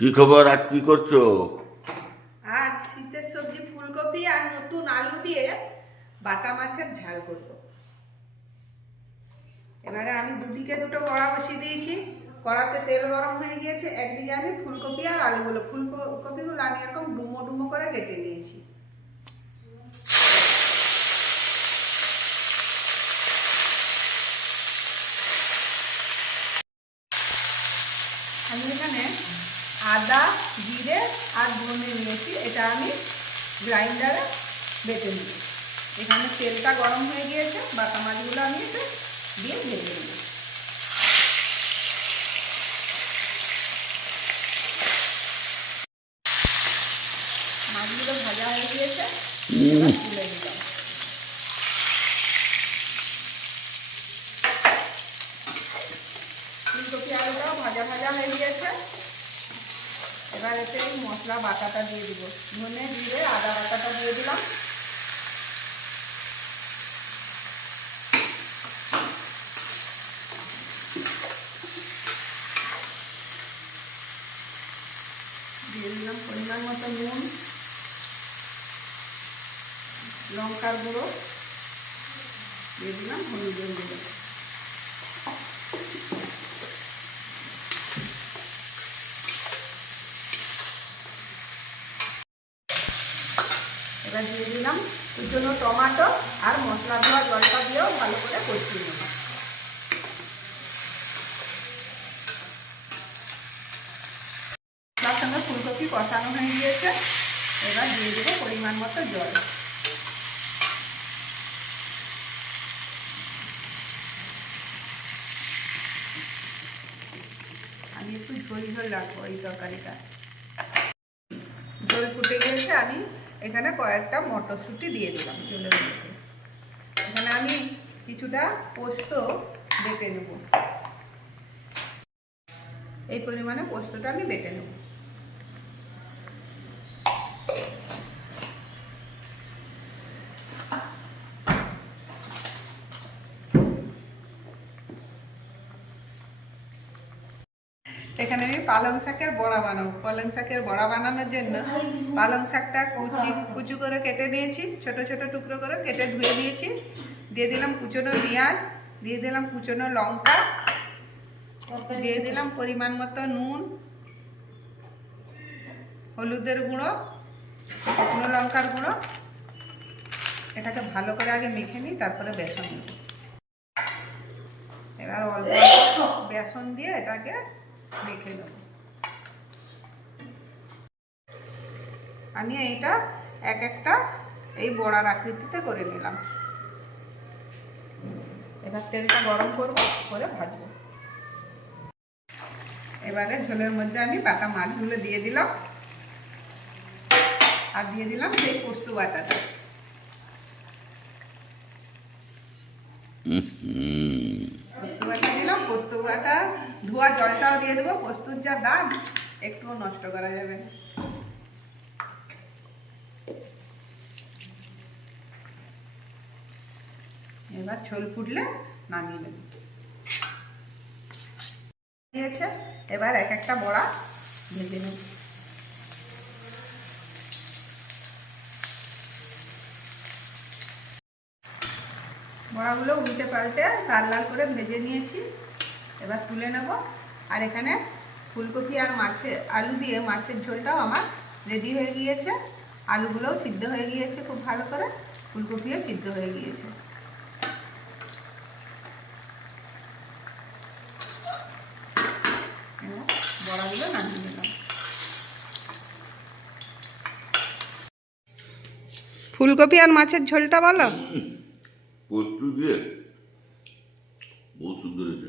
কি খবর? আজ কি করছো? আজ শীতের সবজি ফুলকপি আর নতুন আলু দিয়ে বাটা মাছের ঝাল করব। এবারে আমি দুদিকে দুটো কড়া বসিয়ে দিয়েছি। কড়াতে তেল গরম হয়ে গিয়েছে। একদিকে আমি ফুলকপি আর ফুলকপিগুলো আমি এরকম ডুমো ডুমো করে কেটে নিয়েছি। আমি এখানে আদা, জিরে আর ধনে নিয়েছি। এটা আমি গ্রাইন্ডারে বেটে নিই। এখানে তেলটা গরম হয়ে গিয়েছে। বাটা মাছগুলো আমি এতে দিয়ে ভেজে নিই। মাছগুলো ভাজা হয়ে গিয়েছে, এবার তুলে দিলাম। ফুলকপি আলুটাও ভাজা ভাজা হয়ে গিয়েছে। এবার এতে এই মশলা বাটাটা দিয়ে দিব। ধনে, জিরে, আদা বাটাটা দিয়ে দিলাম। দিয়ে দিলাম পরিমাণ মতো নুন, লঙ্কার গুঁড়ো, দিয়ে দিলাম হলুদের গুঁড়ো। এবার দিয়ে দিলাম কুচনো টমেটো আর মশলা ধোয়া জলটা দিয়েও ভালো করে কষিয়ে নেব। তার সঙ্গে ফুলকপি কষানো হয়ে গিয়েছে। এবার দিয়ে দেবো পরিমাণ মতো জল। আমি একটু ঝোল ঝোল রাখবো এই তরকারিটা। ঝোল ফুটে গিয়েছে। আমি এখানে কয়েকটা মটরশুঁটি দিয়ে দিলাম ঝোলের মধ্যে। এখানে আমি কিছুটা পোস্ত বেটে নেব। এই পরিমাণে পোস্তটা আমি বেটে নেব। এখানে আমি পালং শাকের বড়া বানাবো। পালং শাকের বড়া বানানোর জন্য পালং শাকটা কুচু করে কেটে নিয়েছি, ছোট ছোট টুকরো করে কেটে ধুয়ে নিয়েছি। দিয়ে দিলাম কুচনো পেঁয়াজ, দিয়ে দিলাম কুচনো লঙ্কা, দিয়ে দিলাম পরিমাণ মতো নুন, হলুদের গুঁড়ো, শুকনো লঙ্কার গুঁড়ো। এটাকে ভালো করে আগে মেখে নিই, তারপরে বেসন দিই। এবার অল্প বেসন দিয়ে এটাকে মেখে নেব। আমি এইটা এক একটা এই বড়ার আকৃতিতে করে নিলাম। এবার তেলটা গরম করব, করে ভাজবো। এবারে ঝোলের মধ্যে আমি বাটা মাছগুলো দিয়ে দিলাম আর দিয়ে দিলাম সেই পোস্ত বাটাটা। পোস্ত বাটা দিলাম। পোস্ত বাটা ধোয়া জলটাও দিয়ে দেবো। পোস্তর যা দাম, একটুও নষ্ট করা যাবে না। এবার ঝোল ফুটলে নামিয়ে নেব। দিয়েছে, এবার এক একটা বড়া ভেজে নেব। বড়াগুলো উল্টে পাল্টে লাল লাল করে ভেজে নিয়েছি। এবার তুলে নেব। আর এখানে ফুলকপি আর আলু দিয়ে মাছের ঝোলটাও আমার রেডি হয়ে গিয়েছে। আলুগুলোও সিদ্ধ হয়ে গিয়েছে খুব ভালো করে, ফুলকপিও সিদ্ধ হয়ে গিয়েছে। বড়াগুলো নামিয়ে নিলাম। ফুলকপি আর মাছের ঝোলটা বলো। পোস্ত দিয়ে বহুত সুন্দর হয়েছে।